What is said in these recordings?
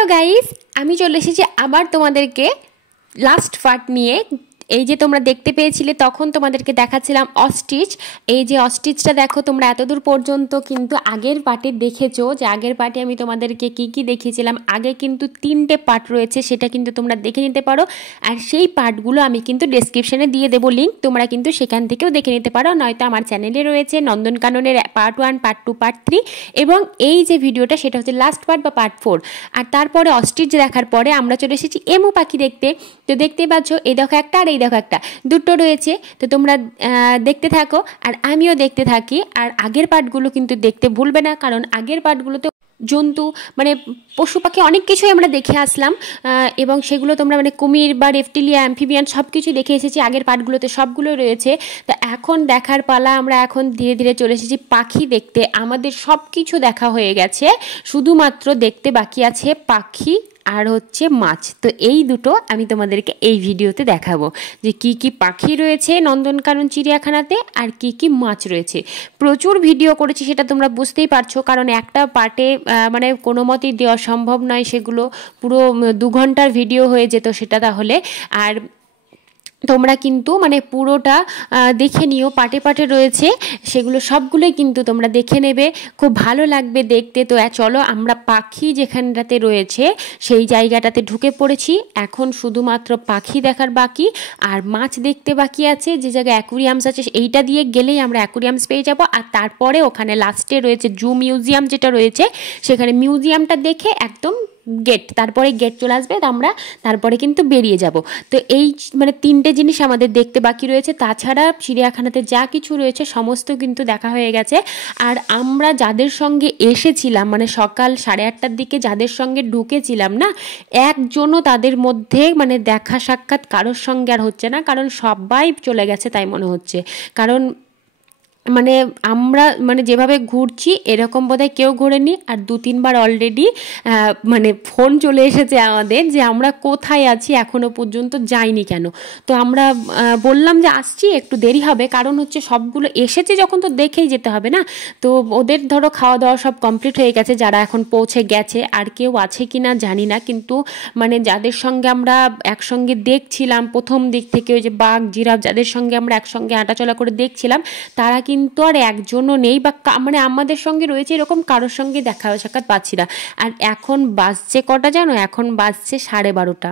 Hello guys আমি চলে এসেছি আবার তোমাদেরকে লাস্ট পার্ট নিয়ে। এই যে তোমরা দেখতে পেয়েছিলে তখন তোমাদেরকে দেখাচ্ছিলাম অস্টিচ। এই যে অস্টিচটা দেখো, তোমরা এতদূর পর্যন্ত কিন্তু আগের পার্টে দেখেছো যে আগের পার্টে আমি তোমাদেরকে কি কি দেখিয়েছিলাম। আগে কিন্তু 3টে পার্ট রয়েছে, সেটা কিন্তু তোমরা দেখে নিতে পারো। আর সেই পার্টগুলো আমি কিন্তু ডেসক্রিপশনে দিয়ে দেবো লিঙ্ক, তোমরা কিন্তু সেখান থেকেও দেখে নিতে পারো, নয়তো আমার চ্যানেলে রয়েছে নন্দনকাননের পার্ট 1, পার্ট 2, পার্ট 3 এবং এই যে ভিডিওটা সেটা হচ্ছে লাস্ট পার্ট বা পার্ট 4। আর তারপরে অস্ট্রিচ দেখার পরে আমরা চলে এসেছি এমু পাখি দেখতে। তো দেখতে পাচ্ছ এই দেখো একটা আর এই দেখো একটা, দুটো রয়েছে। তো তোমরা দেখতে থাকো আর আমিও দেখতে থাকি। আর আগের পার্টগুলো কিন্তু দেখতে ভুলবে না, কারণ আগের পার্টগুলোতে জন্তু মানে পশু পাখি অনেক কিছুই আমরা দেখে আসলাম এবং সেগুলো তোমরা মানে কুমির বা রেপটিলিয়া, অ্যাম্ফিবিয়ান সব কিছু দেখে এসেছি আগের পার্টগুলোতে, সবগুলো রয়েছে। তো এখন দেখার পালা, আমরা এখন ধীরে ধীরে চলে এসেছি পাখি দেখতে। আমাদের সব কিছু দেখা হয়ে গেছে, শুধুমাত্র দেখতে বাকি আছে পাখি আর হচ্ছে মাছ। তো এই দুটো আমি তোমাদেরকে এই ভিডিওতে দেখাবো যে কি কি পাখি রয়েছে নন্দনকানন চিড়িয়াখানাতে আর কি কি মাছ রয়েছে। প্রচুর ভিডিও করেছি, সেটা তোমরা বুঝতেই পারছো, কারণ একটা পার্টে মানে কোনো মতেই দেওয়া সম্ভব নয়, সেগুলো পুরো 2 ঘন্টার ভিডিও হয়ে যেত সেটা তাহলে। আর তোমরা কিন্তু মানে পুরোটা দেখে নিও, পাটে পাটে রয়েছে সেগুলো সবগুলোই কিন্তু তোমরা দেখে নেবে, খুব ভালো লাগবে দেখতে। তো চলো আমরা পাখি যেখানটাতে রয়েছে সেই জায়গাটাতে ঢুকে পড়েছি। এখন শুধুমাত্র পাখি দেখার বাকি আর মাছ দেখতে বাকি আছে। যে জায়গায় অ্যাকুরিয়ামস আছে এইটা দিয়ে গেলেই আমরা অ্যাকুরিয়ামস পেয়ে যাব। আর তারপরে ওখানে লাস্টে রয়েছে জু মিউজিয়াম, যেটা রয়েছে সেখানে মিউজিয়ামটা দেখে একদম গেট, তারপরে গেট চলে আসবে, আমরা তারপরে কিন্তু বেরিয়ে যাব। তো এই মানে 3টে জিনিস আমাদের দেখতে বাকি রয়েছে। তাছাড়া চিড়িয়াখানাতে যা কিছু রয়েছে সমস্ত কিন্তু দেখা হয়ে গেছে। আর আমরা যাদের সঙ্গে এসেছিলাম মানে সকাল 8:30টার দিকে যাদের সঙ্গে ঢুকেছিলাম না, একজনও তাদের মধ্যে মানে দেখা সাক্ষাৎ কারোর সঙ্গে আর হচ্ছে না, কারণ সবাই চলে গেছে তাই মনে হচ্ছে। কারণ মানে আমরা মানে যেভাবে ঘুরছি এরকম বোধহয় কেউ ঘোরেনি। আর 2-3 বার অলরেডি মানে ফোন চলে এসেছে আমাদের যে আমরা কোথায় আছি, এখনো পর্যন্ত যাইনি কেন। তো আমরা বললাম যে আসছি, একটু দেরি হবে, কারণ হচ্ছে সবগুলো এসেছে যখন তো দেখেই যেতে হবে না। তো ওদের ধরো খাওয়া দাওয়া সব কমপ্লিট হয়ে গেছে, যারা এখন পৌঁছে গেছে। আর কেউ আছে কি না জানি না, কিন্তু মানে যাদের সঙ্গে আমরা একসঙ্গে দেখছিলাম প্রথম দিক থেকে, ওই যে বাঘ, জিরাফ যাদের সঙ্গে আমরা একসঙ্গে হাঁটাচলা করে দেখছিলাম, তারা কিন্তু আর একজনও নেই, বা মানে আমাদের সঙ্গে রয়েছে এরকম কারোর সঙ্গে দেখা সাক্ষাৎ পাচ্ছি না। আর এখন বাজছে কটা জানো? এখন বাজছে 12:30।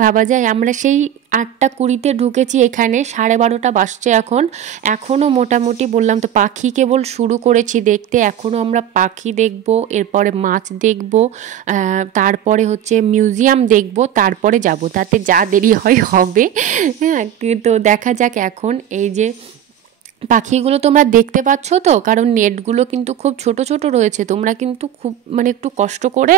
ভাবা যায় আমরা সেই 8:20-তে ঢুকেছি এখানে, 12:30 বাজছে এখন। এখনও মোটামুটি বললাম তো পাখি কেবল শুরু করেছি দেখতে, এখনও আমরা পাখি দেখব, এরপরে মাছ দেখব, তারপরে হচ্ছে মিউজিয়াম দেখব, তারপরে যাব, তাতে যা দেরি হয় হবে। হ্যাঁ, তো দেখা যাক। এখন এই যে পাখিগুলো তোমরা দেখতে পাচ্ছ তো, কারণ নেটগুলো কিন্তু খুব ছোট ছোট রয়েছে, তোমরা কিন্তু খুব মানে একটু কষ্ট করে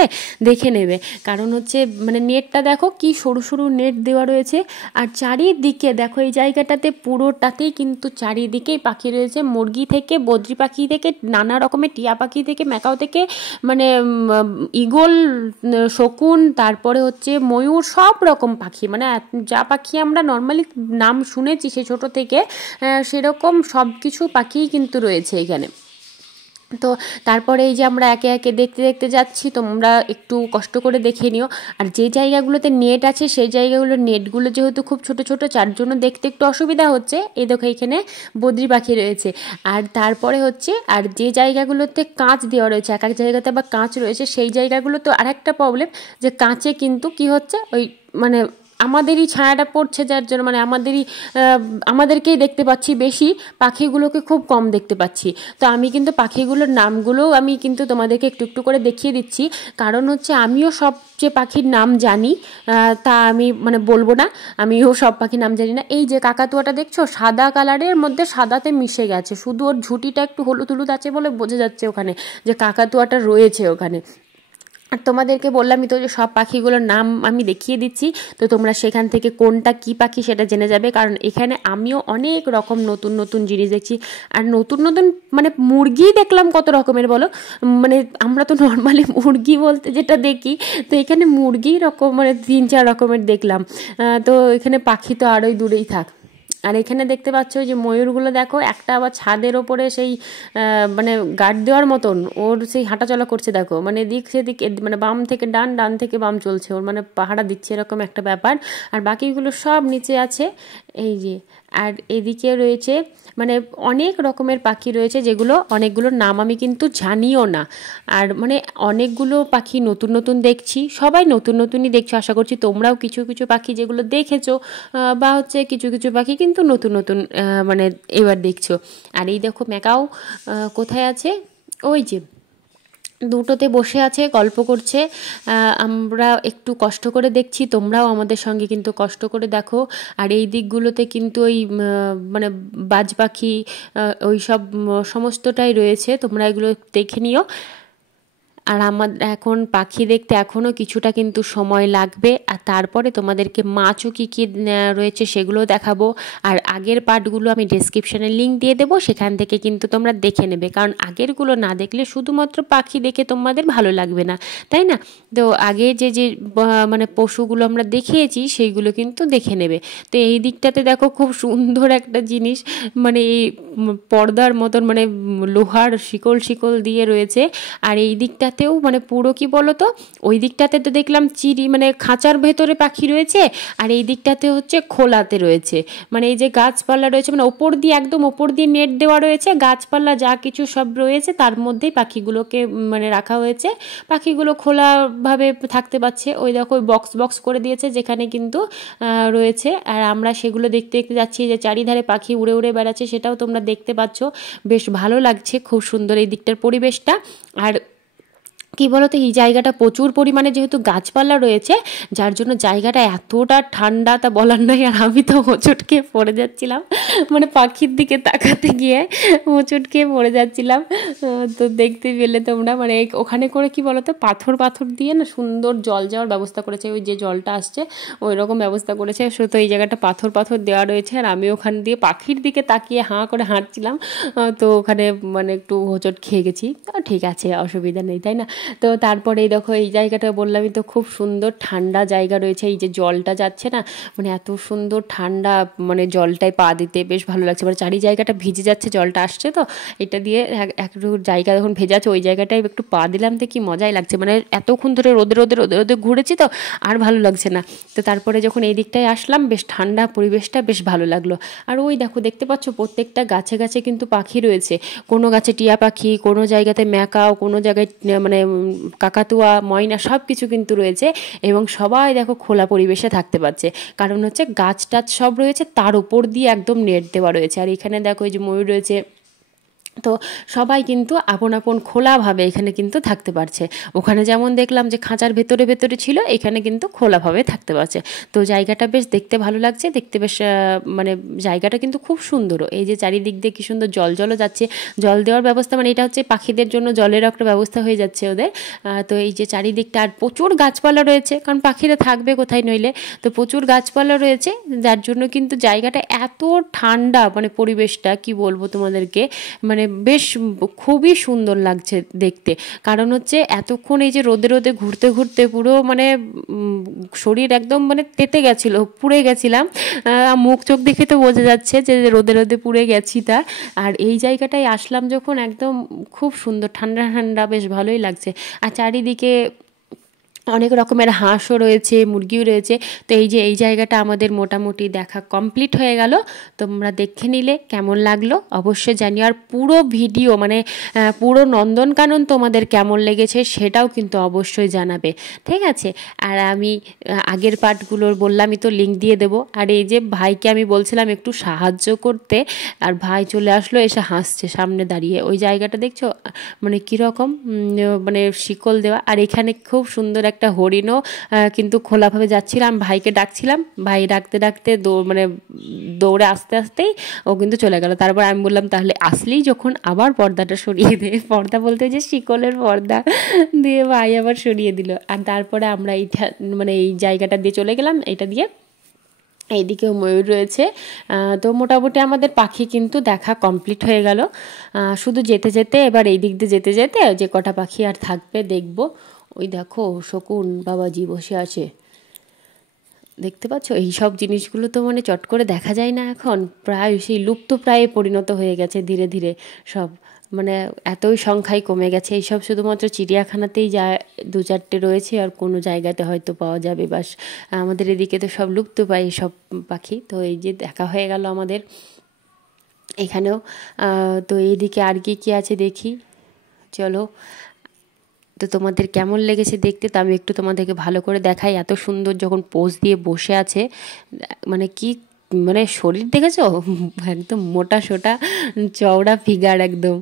দেখে নেবে, কারণ হচ্ছে মানে নেটটা দেখো কি সরু সরু নেট দেওয়া রয়েছে। আর চারিদিকে দেখো এই জায়গাটাতে পুরোটাতেই কিন্তু চারিদিকেই পাখি রয়েছে, মুরগি থেকে, বদ্রি পাখি থেকে, নানা রকমের টিয়া পাখি থেকে, ম্যাকাও থেকে, মানে ঈগল, শকুন, তারপরে হচ্ছে ময়ূর, সব রকম পাখি, মানে যা পাখি আমরা নর্মালি নাম শুনেছি সে ছোট থেকে সেরকম সব কিছু পাখিই কিন্তু রয়েছে এখানে। তো তারপরে এই যে আমরা একে একে দেখতে দেখতে যাচ্ছি, তোমরা একটু কষ্ট করে দেখে নিও। আর যে জায়গাগুলোতে নেট আছে সেই জায়গাগুলোর নেটগুলো যেহেতু খুব ছোট ছোট, যার জন্য দেখতে একটু অসুবিধা হচ্ছে। এই দেখো এখানে বদ্রি পাখি রয়েছে। আর তারপরে হচ্ছে আর যে জায়গাগুলোতে কাঁচ দেওয়া রয়েছে, এক এক জায়গাতে আবার কাঁচ রয়েছে, সেই জায়গাগুলো তো আরেকটা প্রবলেম যে কাঁচে কিন্তু কি হচ্ছে ওই মানে আমাদেরই ছায়াটা পড়ছে, যার জন্য মানে আমাদেরকেই দেখতে পাচ্ছি বেশি, পাখিগুলোকে খুব কম দেখতে পাচ্ছি। তো আমি কিন্তু পাখিগুলোর নামগুলোও আমি কিন্তু তোমাদেরকে একটু একটু করে দেখিয়ে দিচ্ছি, কারণ হচ্ছে আমিও সব যে পাখির নাম জানি তা আমি মানে বলবো না, আমিও সব পাখির নাম জানি না। এই যে কাকাতুয়াটা দেখছো, সাদা কালারের মধ্যে সাদাতে মিশে গেছে, শুধু ওর ঝুঁটিটা একটু হলুদ হলুদ আছে বলে বোঝা যাচ্ছে ওখানে যে কাকাতুয়াটা রয়েছে ওখানে। আর তোমাদেরকে বললামই তো যে সব পাখিগুলোর নাম আমি দেখিয়ে দিচ্ছি, তো তোমরা সেখান থেকে কোনটা কি পাখি সেটা জেনে যাবে, কারণ এখানে আমিও অনেক রকম নতুন নতুন জিনিস দেখছি। আর নতুন নতুন মানে মুরগি দেখলাম কত রকমের বলো, মানে আমরা তো নর্মালি মুরগি বলতে যেটা দেখি, তো এখানে মুরগি রকম মানে 3-4 রকমের দেখলাম। তো এখানে পাখি তো আরোই দূরেই থাক। আর এখানে দেখতে পাচ্ছ যে ময়ূরগুলো দেখো, একটা আবার ছাদের ওপরে সেই মানে গার্ড দেওয়ার মতন ওর সেই হাঁটাচলা করছে দেখো, মানে এদিক সেদিক মানে বাম থেকে ডান, ডান থেকে বাম চলছে, ওর মানে পাহারা দিচ্ছে এরকম একটা ব্যাপার। আর বাকিগুলো সব নিচে আছে এই যে। আর এদিকে রয়েছে মানে অনেক রকমের পাখি রয়েছে, যেগুলো অনেকগুলোর নাম আমি কিন্তু জানিও না। আর মানে অনেকগুলো পাখি নতুন নতুন দেখছি, সবাই নতুন নতুনই দেখছো, আশা করছি তোমরাও কিছু কিছু পাখি যেগুলো দেখেছো বা হচ্ছে কিছু কিছু পাখি কিন্তু নতুন নতুন মানে এবার দেখছো। আর এই দেখো ম্যাকাও কোথায় আছে, ওই যে দুটোতে বসে আছে গল্প করছে। আমরা একটু কষ্ট করে দেখছি, তোমরাও আমাদের সঙ্গে কিন্তু কষ্ট করে দেখো। আর এই দিকগুলোতে কিন্তু ওই মানে বাজ পাখি ওই সব সমস্তটাই রয়েছে, তোমরা এগুলো দেখে নিও। আর আমার এখন পাখি দেখতে এখনও কিছুটা কিন্তু সময় লাগবে, আর তারপরে তোমাদেরকে মাছও কী কী রয়েছে সেগুলো দেখাবো। আর আগের পার্টগুলো আমি ডেসক্রিপশানে লিঙ্ক দিয়ে দেবো, সেখান থেকে কিন্তু তোমরা দেখে নেবে, কারণ আগেরগুলো না দেখলে শুধুমাত্র পাখি দেখে তোমাদের ভালো লাগবে না, তাই না? তো আগে যে যে মানে পশুগুলো আমরা দেখিয়েছি সেইগুলো কিন্তু দেখে নেবে। তো এই দিকটাতে দেখো খুব সুন্দর একটা জিনিস, মানে এই পর্দার মতন মানে লোহার শিকল শিকল দিয়ে রয়েছে। আর এই দিকটাতেও মানে পুরো কি বলতো, ওই দিকটাতে তো দেখলাম চিড়ি মানে খাঁচার ভেতরে পাখি রয়েছে, আর এই দিকটাতে হচ্ছে খোলাতে রয়েছে। মানে এই যে গাছপালা রয়েছে, মানে ওপর দিয়ে একদম ওপর দিয়ে নেট দেওয়া রয়েছে, গাছপালা যা কিছু সব রয়েছে তার মধ্যেই পাখিগুলোকে মানে রাখা হয়েছে। পাখিগুলো খোলাভাবে থাকতে পারছে। ওই দেখো ওই বক্স বক্স করে দিয়েছে যেখানে কিন্তু রয়েছে। আর আমরা সেগুলো দেখতে দেখতে যাচ্ছি, যে চারিধারে পাখি উড়ে উড়ে বেড়াচ্ছে, সেটাও তোমরা দেখতে পাচ্ছ। বেশ ভালো লাগছে, খুব সুন্দর এই দিকটার পরিবেশটা। আর কি বলতো, এই জায়গাটা প্রচুর পরিমাণে যেহেতু গাছপালা রয়েছে, যার জন্য জায়গাটা এতটা ঠান্ডা তা বলার নয়। আর আমি তো হোঁচট খেয়ে পড়ে যাচ্ছিলাম, মানে পাখির দিকে তাকাতে গিয়ে হোঁচট খেয়ে পড়ে যাচ্ছিলাম। তো দেখতে পেলে তোমরা, মানে ওখানে করে কি বলতো, পাথর পাথর দিয়ে না সুন্দর জল যাওয়ার ব্যবস্থা করেছে, ওই যে জলটা আসছে ওই রকম ব্যবস্থা করেছে। তো এই জায়গাটা পাথর পাথর দেওয়া রয়েছে, আর আমি ওখান দিয়ে পাখির দিকে তাকিয়ে হাঁ করে হাঁটছিলাম। তো ওখানে মানে একটু হোঁচট খেয়ে গেছি, ঠিক আছে অসুবিধা নেই, তাই না? তো তারপরে দেখো এই জায়গাটা বললামই তো, খুব সুন্দর ঠান্ডা জায়গা রয়েছে। এই যে জলটা যাচ্ছে না, মানে এত সুন্দর ঠান্ডা, মানে জলটায় পা দিতে বেশ ভালো লাগছে। মানে চারি জায়গাটা ভিজে যাচ্ছে, জলটা আসছে তো এটা দিয়ে একটু জায়গা যখন ভেজে আছে ওই জায়গাটায় একটু পা দিলাম তো কি মজাই লাগছে। মানে এতক্ষণ ধরে রোদে রোদে রোদে রোদে ঘুরেছি তো আর ভালো লাগছে না। তো তারপরে যখন এই দিকটায় আসলাম, বেশ ঠান্ডা পরিবেশটা বেশ ভালো লাগলো। আর ওই দেখো দেখতে পাচ্ছ প্রত্যেকটা গাছে গাছে কিন্তু পাখি রয়েছে। কোনো গাছে টিয়া পাখি, কোনো জায়গাতে ম্যাকাও, কোনো জায়গায় মানে কাকাতুয়া, ময়না সব কিছু কিন্তু রয়েছে। এবং সবাই দেখো খোলা পরিবেশে থাকতে পারছে, কারণ হচ্ছে গাছ টাছ সব রয়েছে, তার উপর দিয়ে একদম নেট দেওয়া রয়েছে। আর এখানে দেখো এই যে ময়ূর রয়েছে, তো সবাই কিন্তু আপন আপন খোলাভাবে এখানে কিন্তু থাকতে পারছে। ওখানে যেমন দেখলাম যে খাঁচার ভেতরে ভেতরে ছিল, এখানে কিন্তু খোলাভাবে থাকতে পারছে। তো জায়গাটা বেশ দেখতে ভালো লাগছে, দেখতে বেশ মানে জায়গাটা কিন্তু খুব সুন্দরও। এই যে চারিদিক দিয়ে কি সুন্দর জল জলও যাচ্ছে, জল দেওয়ার ব্যবস্থা, মানে এটা হচ্ছে পাখিদের জন্য জলের একটা ব্যবস্থা হয়ে যাচ্ছে ওদের। তো এই যে চারিদিকটা, আর প্রচুর গাছপালা রয়েছে, কারণ পাখিরা থাকবে কোথায় নইলে। তো প্রচুর গাছপালা রয়েছে, যার জন্য কিন্তু জায়গাটা এত ঠান্ডা, মানে পরিবেশটা কি বলবো তোমাদেরকে, মানে বেশ খুবই সুন্দর লাগছে দেখতে। কারণ হচ্ছে এতক্ষণ এই যে রোদে রোদে ঘুরতে ঘুরতে পুরো মানে শরীর একদম মানে তেতে গেছিলো, পুড়ে গেছিলাম। মুখ চোখ দেখে তো বোঝা যাচ্ছে যে রোদে রোদে পুড়ে গেছি তা। আর এই জায়গাটায় আসলাম যখন, একদম খুব সুন্দর ঠান্ডা ঠান্ডা, বেশ ভালোই লাগছে। আর চারিদিকে অনেক রকমের হাঁসও রয়েছে, মুরগিও রয়েছে। তো এই যে এই জায়গাটা আমাদের মোটামুটি দেখা কমপ্লিট হয়ে গেল। তোমরা দেখে নিলে কেমন লাগলো অবশ্যই জানিও। আর পুরো ভিডিও মানে পুরো নন্দনকানন তোমাদের কেমন লেগেছে সেটাও কিন্তু অবশ্যই জানাবে, ঠিক আছে? আর আমি আগের পার্টগুলোর বললামই তো, লিঙ্ক দিয়ে দেবো। আর এই যে ভাইকে আমি বলছিলাম একটু সাহায্য করতে, আর ভাই চলে আসলো, এসে হাসছে সামনে দাঁড়িয়ে। ওই জায়গাটা দেখছো মানে কীরকম মানে শিকল দেওয়া। আর এখানে খুব সুন্দর একটা হরিণও কিন্তু খোলাভাবে যাচ্ছিলাম, ভাইকে ডাকছিলাম, ভাই ডাকতে ডাকতে মানে দৌড়ে আসতে আসতেই ও কিন্তু চলে গেল। তারপর আমি বললাম তাহলে আসলেই যখন আবার পর্দাটা সরিয়ে দে, পর্দা বলতে যে শিকলের পর্দা দিয়ে ভাই আবার সরিয়ে দিল। আর তারপরে আমরা এইটা মানে এই জায়গাটা দিয়ে চলে গেলাম, এটা দিয়ে এইদিকেও ময়ূর রয়েছে। তো মোটামুটি আমাদের পাখি কিন্তু দেখা কমপ্লিট হয়ে গেল। শুধু যেতে যেতে এবার এই দিক দিয়ে যেতে যেতে যে কটা পাখি আর থাকবে দেখব। ওই দেখো শকুন বাবাজি বসে আছে, দেখতে পাচ্ছ এই সব জিনিসগুলো তো মানে চট করে দেখা যায় না এখন, প্রায় সেই লুপ্ত প্রায় পরিণত হয়ে গেছে ধীরে ধীরে সব, মানে এতই সংখ্যায় কমে গেছে। এইসব শুধুমাত্র চিড়িয়াখানাতেই যা দু চারটে রয়েছে, আর কোনো জায়গাতে হয়তো পাওয়া যাবে, বাস আমাদের এদিকে তো সব লুপ্ত প্রায় সব পাখি। তো এই যে দেখা হয়ে গেল আমাদের এখানেও। তো এইদিকে আর কি কী আছে দেখি, চলো। তো তোমাদের কেমন লেগেছে দেখতে, তো আমি একটু তোমাদেরকে ভালো করে দেখাই। এত সুন্দর যখন পোজ দিয়ে বসে আছে, মানে কি মানে শরীর দেখেছো, একদম মোটা সোটা চওড়া ফিগার, একদম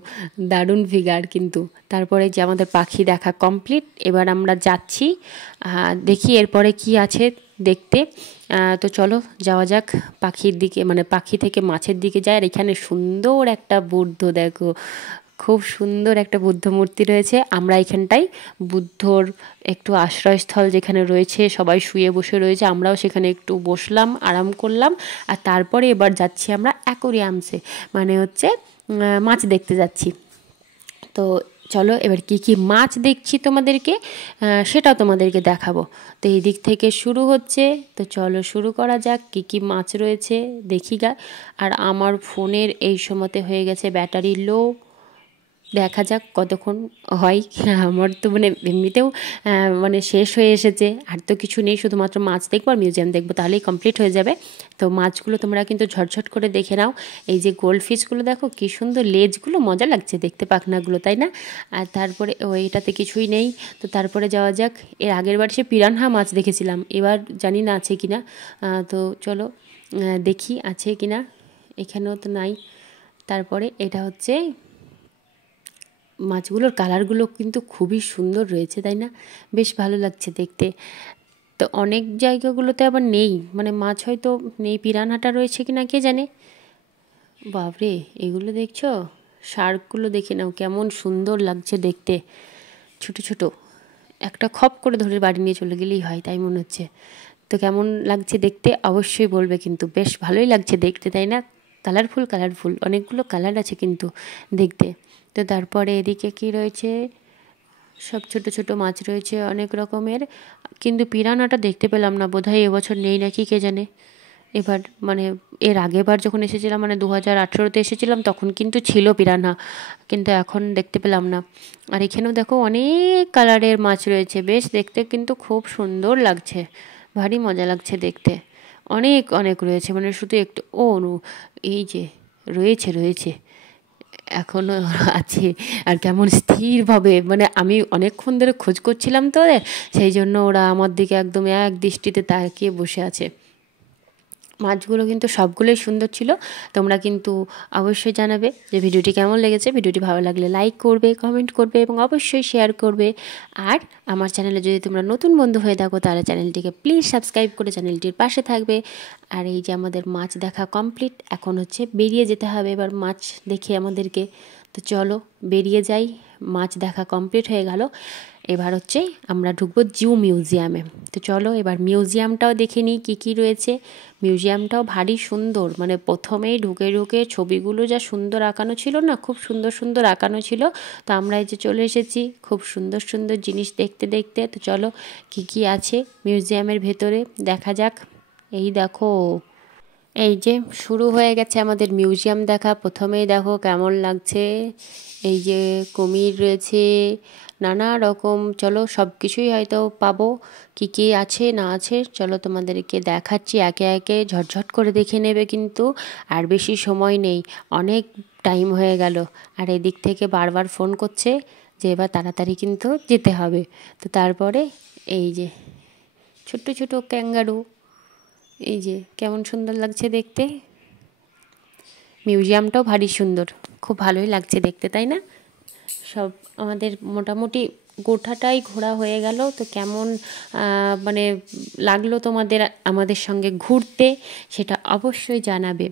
দারুণ ফিগার কিন্তু। তারপরে যে আমাদের পাখি দেখা কমপ্লিট, এবার আমরা যাচ্ছি, দেখি এরপরে কি আছে দেখতে। তো চলো যাওয়া যাক পাখির দিকে, মানে পাখি থেকে মাছের দিকে যায়। আর এখানে সুন্দর একটা বুদ্ধ, দেখো খুব সুন্দর একটা বুদ্ধ মূর্তি রয়েছে। আমরা এখানটায় বুদ্ধর একটু আশ্রয়স্থল যেখানে রয়েছে, সবাই শুয়ে বসে রয়েছে, আমরাও সেখানে একটু বসলাম, আরাম করলাম। আর তারপরে এবার যাচ্ছি আমরা অ্যাকোরিয়ামসে, মানে হচ্ছে মাছ দেখতে যাচ্ছি। তো চলো এবার কি কি মাছ দেখছি তোমাদেরকে সেটাও তোমাদেরকে দেখাবো। তো এই দিক থেকে শুরু হচ্ছে, তো চলো শুরু করা যাক। কি কি মাছ রয়েছে দেখি গা। আর আমার ফোনের এই সময়তে হয়ে গেছে ব্যাটারি লো, দেখা যাক কতক্ষণ হয়। আমার তো মানে এমনিতেও মানে শেষ হয়ে এসেছে, আর তো কিছু নেই, শুধুমাত্র মাছ দেখবো আর মিউজিয়াম দেখবো, তাহলেই কমপ্লিট হয়ে যাবে। তো মাছগুলো তোমরা কিন্তু ঝটঝট করে দেখে নাও। এই যে গোল্ড ফিশগুলো দেখো কী সুন্দর লেজগুলো, মজা লাগছে দেখতে পাখনাগুলো, তাই না? আর তারপরে এটাতে কিছুই নেই। তো তারপরে যাওয়া যাক, এর আগের বার সে পিরানহা মাছ দেখেছিলাম, এবার জানি না আছে কি না। তো চলো দেখি আছে কি না, এখানেও তো নাই। তারপরে এটা হচ্ছে মাছগুলোর কালারগুলো কিন্তু খুবই সুন্দর রয়েছে, তাই না? বেশ ভালো লাগছে দেখতে। তো অনেক জায়গাগুলোতে আবার নেই, মানে মাছ হয়তো নেই, পিরানহাটা রয়েছে কি না কে জানে। বাপরে, এগুলো দেখছো, শার্কগুলো দেখে নাও কেমন সুন্দর লাগছে দেখতে, ছোট ছোট, একটা খপ করে ধরে বাড়ি নিয়ে চলে গেলেই হয়, তাই মনে হচ্ছে। তো কেমন লাগছে দেখতে অবশ্যই বলবে, কিন্তু বেশ ভালোই লাগছে দেখতে, তাই না? কালারফুল কালারফুল অনেকগুলো কালার আছে কিন্তু দেখতে। তো তারপরে এদিকে কি রয়েছে, সব ছোট ছোট মাছ রয়েছে অনেক রকমের, কিন্তু পিরানাটা দেখতে পেলাম না, বোধহয় এবছর নেই নাকি কে জানে। এবার মানে এর আগেবার যখন এসেছিলাম, মানে 2018-তে এসেছিলাম, তখন কিন্তু ছিল পিরানহা, কিন্তু এখন দেখতে পেলাম না। আর এখানেও দেখো অনেক কালারের মাছ রয়েছে, বেশ দেখতে কিন্তু খুব সুন্দর লাগছে, ভারী মজা লাগছে দেখতে। অনেক অনেক রয়েছে, মানে শুধু একটু এই যে রয়েছে রয়েছে এখনও আছে। আর কেমন স্থিরভাবে, মানে আমি অনেকক্ষণ ধরে খোঁজ করছিলাম তো ওদের, সেই জন্য ওরা আমার দিকে একদম এক দৃষ্টিতে তাকিয়ে বসে আছে। মাছগুলো কিন্তু সবগুলোই সুন্দর ছিল। তোমরা কিন্তু অবশ্যই জানাবে যে ভিডিওটি কেমন লেগেছে। ভিডিওটি ভালো লাগলে লাইক করবে, কমেন্ট করবে এবং অবশ্যই শেয়ার করবে। আর আমার চ্যানেলে যদি তোমরা নতুন বন্ধু হয়ে থাকো, তাহলে চ্যানেলটিকে প্লিজ সাবস্ক্রাইব করে চ্যানেলটির পাশে থাকবে। আর এই যে আমাদের মাছ দেখা কমপ্লিট, এখন হচ্ছে বেরিয়ে যেতে হবে এবার মাছ দেখে আমাদেরকে। তো চলো বেরিয়ে যাই, মাছ দেখা কমপ্লিট হয়ে গেল। এবার হচ্ছে আমরা ঢুকবো জু মিউজিয়ামে। তো চলো এবার মিউজিয়ামটাও দেখে নিই কী কী রয়েছে। মিউজিয়ামটাও ভারী সুন্দর, মানে প্রথমেই ঢুকে ঢুকে ছবিগুলো যা সুন্দর আঁকানো ছিল না, খুব সুন্দর সুন্দর আঁকানো ছিল। তো আমরা এই যে চলে এসেছি খুব সুন্দর সুন্দর জিনিস দেখতে দেখতে। তো চলো কী কী আছে মিউজিয়ামের ভেতরে দেখা যাক। এই দেখো, এই যে শুরু হয়ে গেছে আমাদের মিউজিয়াম দেখা। প্রথমেই দেখো কেমন লাগছে, এই যে কুমির রয়েছে নানা রকম। চলো সব কিছুই হয়তো পাবো, কী কী আছে না আছে চলো তোমাদেরকে দেখাচ্ছি একে একে, ঝটঝট করে দেখে নেবে কিন্তু। আর বেশি সময় নেই, অনেক টাইম হয়ে গেল। আর এদিক থেকে বারবার ফোন করছে যে এবার তাড়াতাড়ি কিন্তু যেতে হবে। তো তারপরে এই যে ছোট্ট ছোট ক্যাঙ্গারু, এই যে কেমন সুন্দর লাগছে দেখতে। মিউজিয়ামটাও ভারী সুন্দর, খুব ভালোই লাগছে দেখতে, তাই না? সব আমাদের মোটামুটি গোটাটাই ঘোরা হয়ে গেল। তো কেমন মানে লাগলো তোমাদের আমাদের সঙ্গে ঘুরতে, সেটা অবশ্যই জানাবে।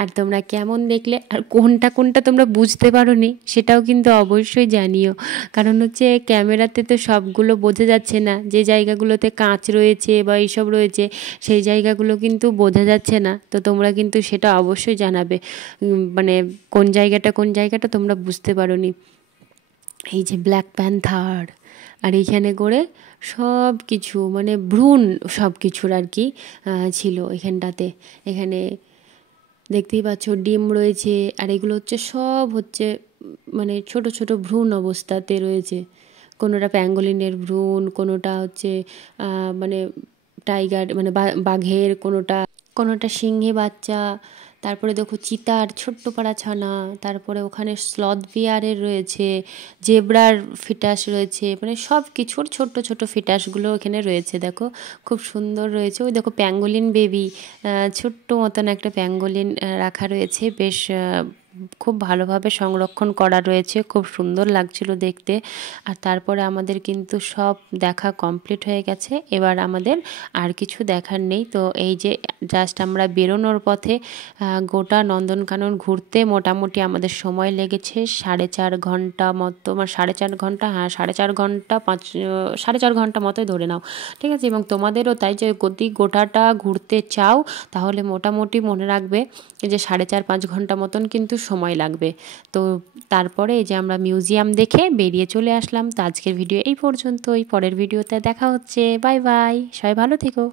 আর তোমরা কেমন দেখলে, আর কোনটা কোনটা তোমরা বুঝতে পারোনি সেটাও কিন্তু অবশ্যই জানিও। কারণ হচ্ছে ক্যামেরাতে তো সবগুলো বোঝা যাচ্ছে না, যে জায়গাগুলোতে কাঁচ রয়েছে বা এইসব রয়েছে সেই জায়গাগুলো কিন্তু বোঝা যাচ্ছে না। তো তোমরা কিন্তু সেটা অবশ্যই জানাবে, মানে কোন জায়গাটা তোমরা বুঝতে পারোনি। এই যে ব্ল্যাক প্যান্থার, আর এইখানে করে সব কিছু মানে ভ্রূণ সব কিছুর আর কি ছিল এখানটাতে। এখানে দেখতেই পাচ্ছ ডিম রয়েছে, আর এগুলো হচ্ছে সব হচ্ছে মানে ছোট ছোট ভ্রূণ অবস্থাতে রয়েছে। কোনোটা প্যাঙ্গোলিনের ভ্রূণ, কোনোটা হচ্ছে মানে টাইগার মানে বাঘের, কোনোটা সিংহে বাচ্চা। তারপরে দেখো চিতার ছোট্ট পাড়া ছানা, তারপরে ওখানে স্লথ বিয়ারের রয়েছে, জেব্রার ফিটাস রয়েছে, মানে সব কিছুর ছোট্ট ছোট ফিটাসগুলো এখানে রয়েছে। দেখো খুব সুন্দর রয়েছে। ওই দেখো প্যাঙ্গোলিন বেবি, ছোট্ট মতন একটা প্যাঙ্গোলিন রাখা রয়েছে, বেশ খুব ভালোভাবে সংরক্ষণ করা রয়েছে, খুব সুন্দর লাগছিল দেখতে। আর তারপরে আমাদের কিন্তু সব দেখা কমপ্লিট হয়ে গেছে, এবার আমাদের আর কিছু দেখার নেই। তো এই যে জাস্ট আমরা বেরোনোর পথে গোটা নন্দনকানন ঘুরতে মোটামুটি আমাদের সময় লেগেছে 4.5 ঘন্টা মতো, 4.5 ঘন্টা, হ্যাঁ 4.5 ঘন্টা, 4.5 ঘন্টা মতোই ধরে নাও, ঠিক আছে। এবং তোমাদেরও তাই, যে যদি গোটাটা ঘুরতে চাও তাহলে মোটামুটি মনে রাখবে যে 4.5-5 ঘন্টা মতন কিন্তু সময় লাগবে। তো তারপরে এই যে আমরা মিউজিয়াম দেখে বেরিয়ে চলে আসলাম। তো আজকের ভিডিও এই পর্যন্তই, পরের ভিডিওতে দেখা হচ্ছে। বাই বাই, সবাই ভালো থেকো।